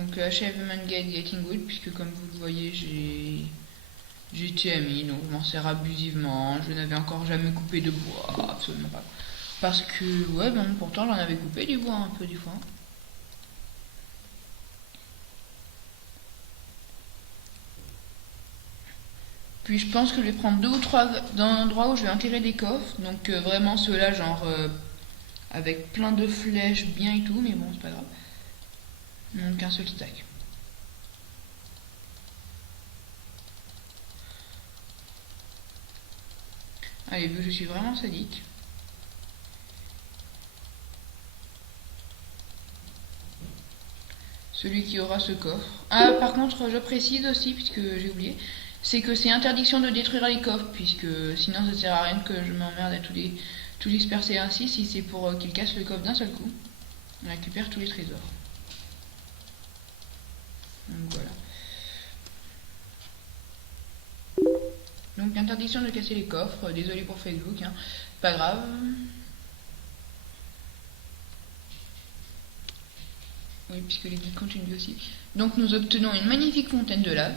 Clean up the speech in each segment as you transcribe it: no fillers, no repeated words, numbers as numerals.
Donc Achievement Guide Getting Wood, puisque comme vous le voyez j'ai TMI, donc je m'en sers abusivement. Je n'avais encore jamais coupé de bois, absolument pas. Parce que ouais bon, pourtant j'en avais coupé du bois un peu des fois. Puis je pense que je vais prendre 2 ou 3 endroits où je vais enterrer des coffres. Donc vraiment ceux-là genre avec plein de flèches bien et tout, mais bon c'est pas grave. Donc un seul stack. Allez, vu que je suis vraiment sadique. Celui qui aura ce coffre. Ah, par contre, je précise aussi, puisque j'ai oublié, c'est que c'est interdiction de détruire les coffres, puisque sinon ça sert à rien que je m'emmerde à tout disperser ainsi, si c'est pour qu'il casse le coffre d'un seul coup. On récupère tous les trésors. Donc voilà. Donc interdiction de casser les coffres, désolé pour Facebook, hein. Pas grave. Oui, puisque les guides continuent aussi. Donc nous obtenons une magnifique fontaine de lave.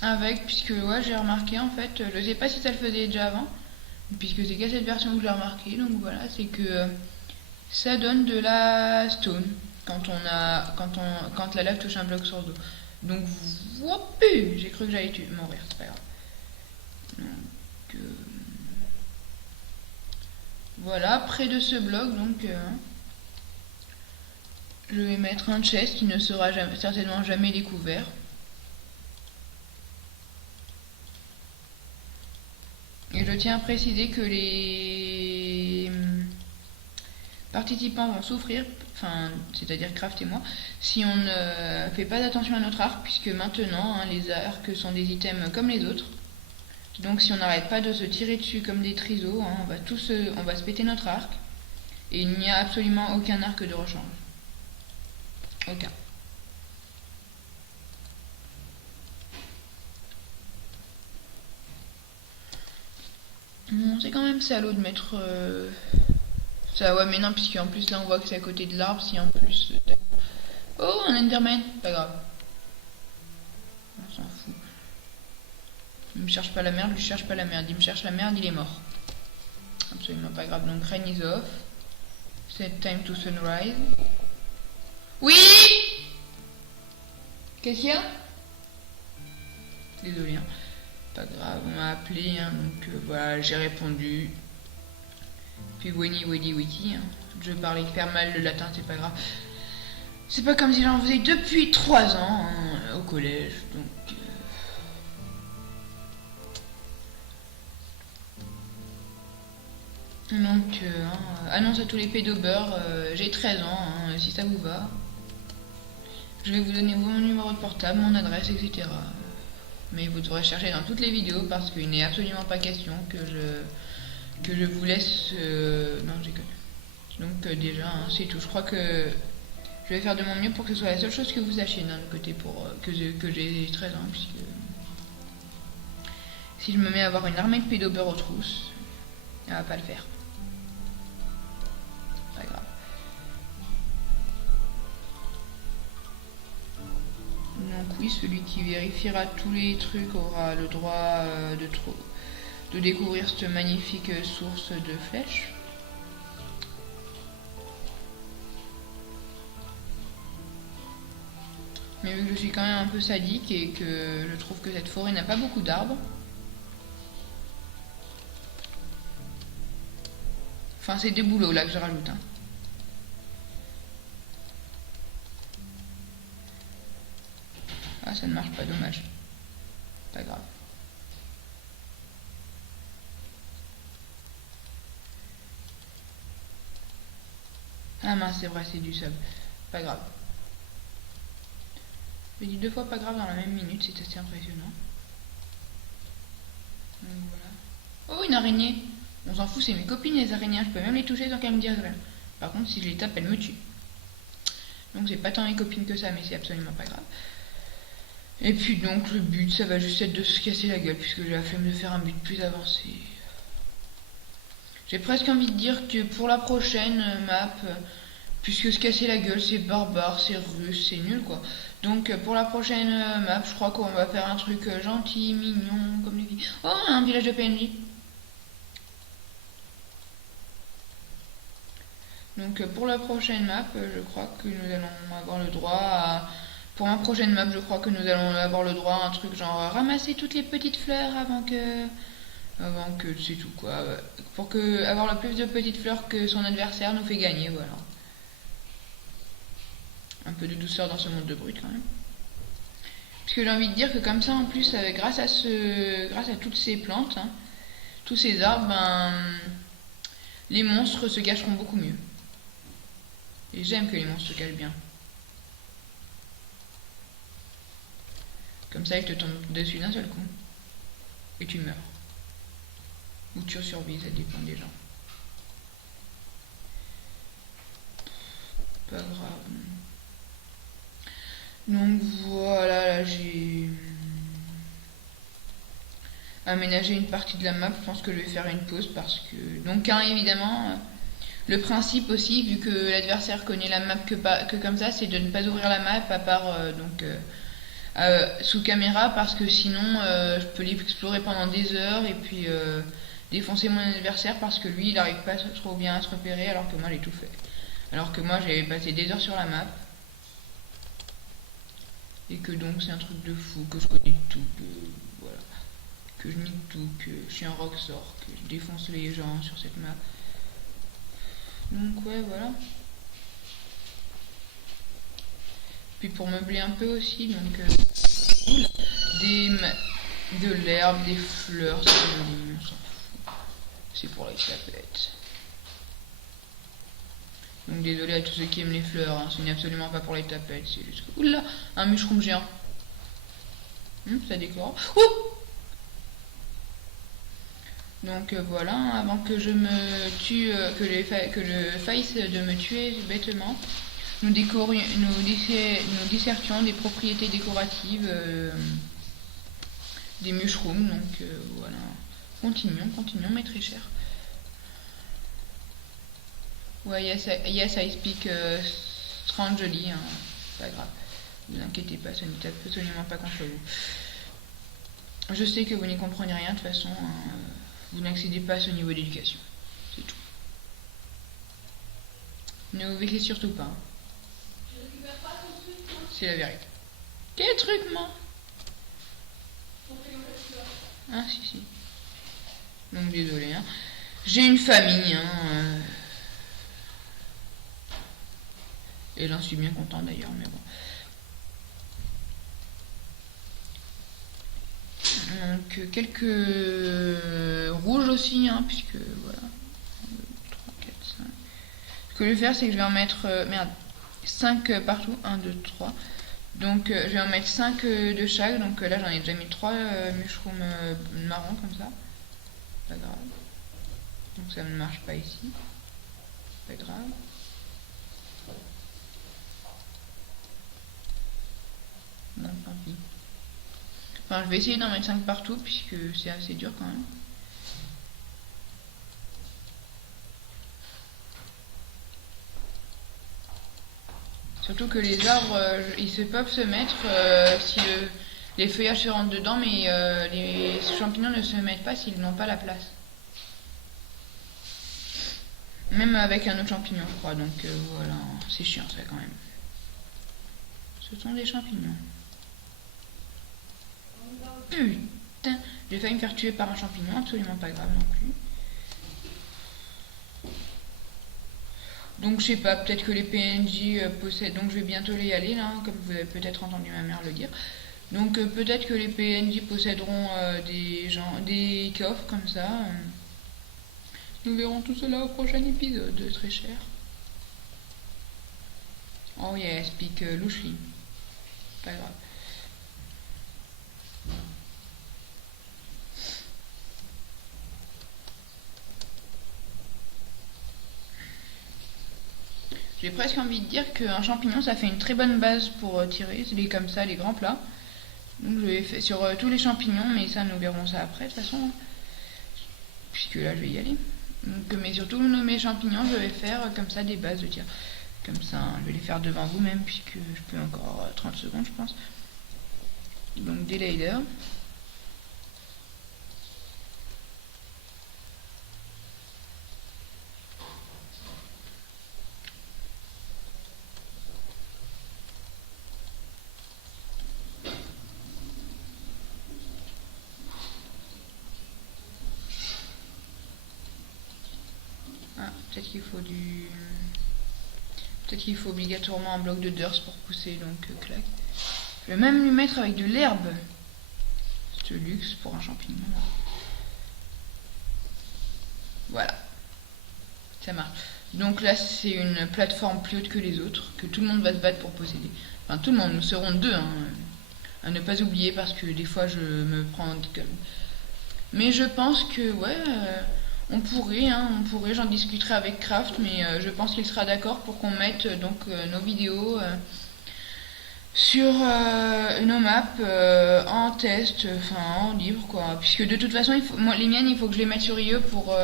Avec, puisque ouais, j'ai remarqué en fait, je sais pas si ça le faisait déjà avant, puisque c'est qu'à cette version que je l'ai remarqué, donc voilà, c'est que ça donne de la stone quand la lave touche un bloc sur le dos. Donc whoopi, j'ai cru que j'allais mourir, c'est pas grave. Donc voilà, près de ce bloc, donc je vais mettre un chest qui ne sera certainement jamais découvert. Et je tiens à préciser que les participants vont souffrir, enfin, c'est-à-dire Craft et moi, si on ne fait pas attention à notre arc, puisque maintenant, hein, les arcs sont des items comme les autres. Donc si on n'arrête pas de se tirer dessus comme des trisos, hein, on va se péter notre arc. Et il n'y a absolument aucun arc de rechange. Aucun. C'est quand même salaud de mettre ça. Ouais, mais non, puisqu'en plus là on voit que c'est à côté de l'arbre. Si en plus. Oh, un Enderman. Pas grave. On s'en fout. Il me cherche pas la merde, lui cherche pas la merde. Il me cherche la merde, il est mort. Absolument pas grave. Donc rain is off. Set time to sunrise. Oui. Qu'est-ce qu'il y a? Désolé, hein. Pas grave, on m'a appelé, hein, donc voilà, j'ai répondu. Puis Winnie, hein. Je parle hyper mal le latin, c'est pas grave. C'est pas comme si j'en faisais depuis 3 ans hein, au collège, donc. Annonce à tous les pédobeurs, j'ai 13 ans, hein, si ça vous va. Je vais vous donner mon numéro de portable, mon adresse, etc. Mais vous devrez chercher dans toutes les vidéos parce qu'il n'est absolument pas question que je vous laisse... Non, j'ai connu. Donc déjà, hein, c'est tout. Je crois que je vais faire de mon mieux pour que ce soit la seule chose que vous sachiez d'un côté pour que j'ai 13 ans, puisque si je me mets à avoir une armée de pédobeurs aux trousses, elle va pas le faire. Pas grave. Donc oui, celui qui vérifiera tous les trucs aura le droit de découvrir cette magnifique source de flèches. Mais vu que je suis quand même un peu sadique et que je trouve que cette forêt n'a pas beaucoup d'arbres. Enfin, c'est des boulots là que je rajoute. Hein. Ah, ça ne marche pas, dommage. Pas grave. Ah mince, c'est vrai, c'est du sable. Pas grave. Je dis 2 fois pas grave dans la même minute, c'est assez impressionnant. Donc voilà. Oh, une araignée. On s'en fout, c'est mes copines les araignées, je peux même les toucher sans qu'elles me disent rien. Par contre, si je les tape, elles me tuent. Donc c'est pas tant mes copines que ça, mais c'est absolument pas grave. Et puis donc le but, ça va juste être de se casser la gueule, puisque j'ai la flemme de faire un but plus avancé. J'ai presque envie de dire que pour la prochaine map, Puisque se casser la gueule, c'est barbare, c'est russe, c'est nul quoi. Donc pour la prochaine map, je crois qu'on va faire un truc gentil, mignon, comme les filles. Oh, un village de PNJ. Donc pour la prochaine map, je crois que nous allons avoir le droit à... Pour ma prochaine map, je crois que nous allons avoir le droit à un truc genre ramasser toutes les petites fleurs avant que c'est tout quoi. Pour que avoir le plus de petites fleurs que son adversaire nous fait gagner, voilà. Un peu de douceur dans ce monde de brut quand même. Parce que j'ai envie de dire que comme ça en plus, grâce à toutes ces plantes, hein, tous ces arbres, ben, les monstres se cacheront beaucoup mieux. Et j'aime que les monstres se cachent bien. Comme ça, ils te tombent dessus d'un seul coup. Et tu meurs. Ou tu survis, ça dépend des gens. Pas grave. Donc voilà, là j'ai aménagé une partie de la map. Je pense que je vais faire une pause parce que... Donc évidemment, le principe aussi, vu que l'adversaire connaît la map que comme ça, c'est de ne pas ouvrir la map à part sous caméra parce que sinon je peux l'explorer pendant des heures et puis défoncer mon adversaire parce que lui il n'arrive pas trop bien à se repérer alors que moi j'ai tout fait. Alors que moi j'avais passé des heures sur la map. Et que donc c'est un truc de fou, que je connais tout, voilà, que je nique tout, que je suis un rockstar, que je défonce les gens sur cette map. Donc ouais, voilà. Puis pour meubler un peu aussi, donc de l'herbe, des fleurs, c'est joli, on s'en fout. C'est pour les tapettes. Donc désolé à tous ceux qui aiment les fleurs, hein, ce n'est absolument pas pour les tapettes, c'est juste que... Oula, un mushroom géant. Ça décore. Ouh. Donc voilà, avant que je me tue, que le fasse de me tuer bêtement, nous dissertions des propriétés décoratives des mushrooms. Donc voilà, continuons mes très chers. Ouais, yes, I speak strangely, hein, pas grave. Ne vous inquiétez pas, ça ne tape absolument pas contre vous. Je sais que vous n'y comprenez rien, de toute façon, hein, vous n'accédez pas à ce niveau d'éducation. C'est tout. Ne vous vexez surtout pas. C'est la vérité. Quel truc, moi? Ah, si. Donc, désolé, hein. J'ai une famille, hein. Et j'en suis bien content d'ailleurs, mais bon. Donc quelques rouges aussi, hein, puisque voilà. 1, 2, 3, 4, 5. Ce que je vais faire, c'est que je vais en mettre 5 partout. 1, 2, 3. Donc je vais en mettre 5 de chaque. Donc là j'en ai déjà mis 3 mushrooms marrons comme ça. Pas grave. Donc ça ne marche pas ici. Pas grave. Non, tant pis. Enfin, je vais essayer d'en mettre 5 partout, puisque c'est assez dur quand même. Surtout que les arbres, ils peuvent se mettre si les feuillages se rentrent dedans, mais les champignons ne se mettent pas s'ils n'ont pas la place. Même avec un autre champignon, je crois, donc voilà, c'est chiant ça quand même. Ce sont des champignons. Putain, j'ai failli me faire tuer par un champignon, absolument pas grave non plus. Donc je sais pas, peut-être que les PNJ possèdent, donc je vais bientôt y aller là, comme vous avez peut-être entendu ma mère le dire. Donc peut-être que les PNJ posséderont des coffres comme ça. Nous verrons tout cela au prochain épisode, très cher. Oh yeah, speak louchi. Pas grave. J'ai presque envie de dire qu'un champignon ça fait une très bonne base pour tirer, les comme ça, les grands plats. Donc je vais faire sur tous les champignons, mais ça nous verrons ça après de toute façon. Puisque là je vais y aller. Donc, mais sur tous mes champignons je vais faire comme ça des bases de tir. Comme ça, hein, je vais les faire devant vous même, puisque je peux encore 30 secondes, je pense. Donc des layers. Ah, peut-être qu'il faut du... Peut-être qu'il faut obligatoirement un bloc de dirt pour pousser, donc clac. Je vais même lui mettre avec de l'herbe. C'est luxe pour un champignon. Voilà. Ça marche. Donc là, c'est une plateforme plus haute que les autres, que tout le monde va se battre pour posséder. Enfin, tout le monde, nous serons deux, hein, à ne pas oublier, parce que des fois, je me prends... Mais je pense que, ouais... on pourrait, j'en discuterai avec Craft, mais je pense qu'il sera d'accord pour qu'on mette donc nos vidéos sur nos maps en test, enfin en libre quoi. Puisque de toute façon, moi, les miennes, il faut que je les mette sur IE pour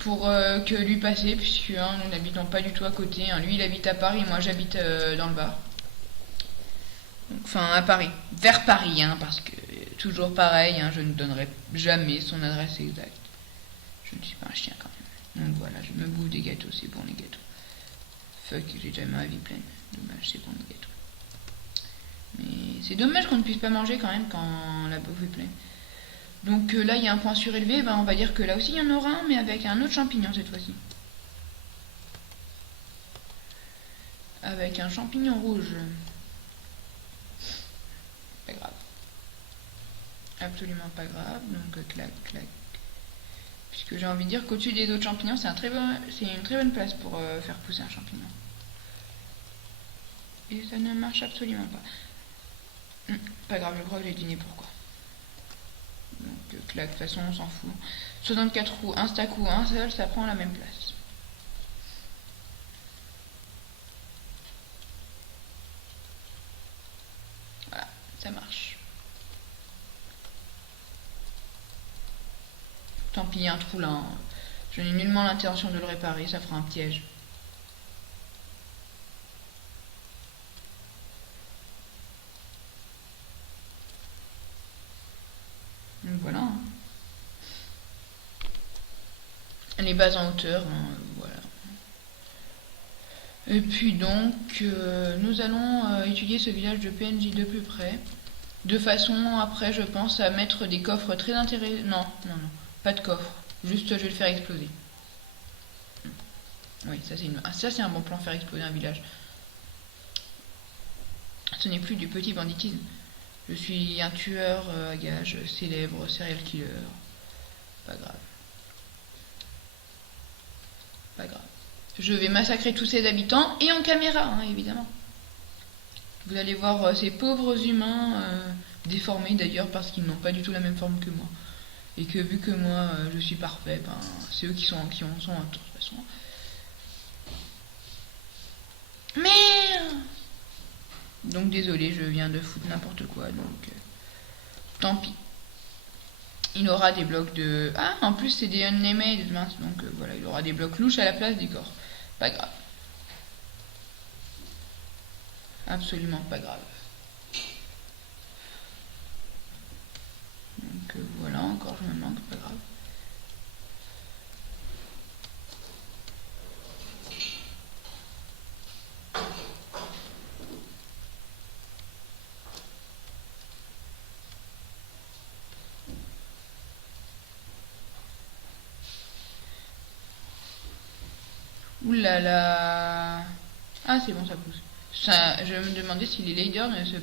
que lui passer, puisque nous n'habitons pas du tout à côté. Hein. Lui, il habite à Paris, moi j'habite dans le Var. Enfin, à Paris, vers Paris, hein, parce que toujours pareil, hein, je ne donnerai jamais son adresse exacte. Je ne suis pas un chien quand même. Donc voilà, je me bouffe des gâteaux, c'est bon les gâteaux. Fuck, j'ai déjà ma vie pleine. Dommage, c'est bon les gâteaux. Mais c'est dommage qu'on ne puisse pas manger quand même quand la bouffe est pleine. Donc là, il y a un point surélevé, ben, on va dire que là aussi il y en aura un, mais avec un autre champignon cette fois-ci. Avec un champignon rouge. Pas grave. Absolument pas grave, donc clac, clac. Puisque j'ai envie de dire qu'au-dessus des autres champignons, c'est une très bonne place pour faire pousser un champignon. Et ça ne marche absolument pas. Pas grave, je crois que j'ai deviné pourquoi. Donc clac, de toute façon on s'en fout. 64 roues, un stack ou un seul, ça prend la même place. Voilà, ça marche. Tant pis, un trou là. Hein. Je n'ai nullement l'intention de le réparer, ça fera un piège. Donc voilà. Hein. Les bases en hauteur, hein, voilà. Et puis donc, nous allons étudier ce village de PNJ de plus près. De façon, après, je pense à mettre des coffres très intéressants. Non, non, non. Pas de coffre. Juste, je vais le faire exploser. Oui, ça c'est un bon plan, faire exploser un village. Ce n'est plus du petit banditisme. Je suis un tueur à gages, célèbre, serial killer. Pas grave. Pas grave. Je vais massacrer tous ces habitants et en caméra, hein, évidemment. Vous allez voir ces pauvres humains déformés d'ailleurs parce qu'ils n'ont pas du tout la même forme que moi. Et que vu que moi je suis parfait, ben, c'est eux qui en sont de toute façon. Merde. Donc désolé, je viens de foutre n'importe quoi, donc tant pis. Il aura des blocs de... Ah, en plus c'est des unnamed, mince, donc voilà, il aura des blocs louches à la place des corps. Pas grave. Absolument pas grave. Donc voilà, encore je me manque, pas grave. Ouh là là. Ah c'est bon, ça pousse. Ça, je me demandais si les laders ne se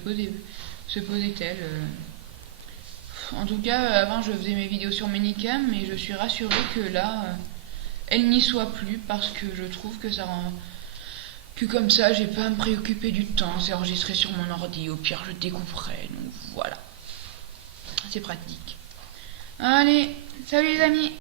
posaient-elles. En tout cas, avant je faisais mes vidéos sur Minicam, mais je suis rassurée que là, elles n'y soient plus parce que je trouve que ça rend... que comme ça, j'ai pas à me préoccuper du temps, c'est enregistré sur mon ordi, au pire je découperai, donc voilà. C'est pratique. Allez, salut les amis!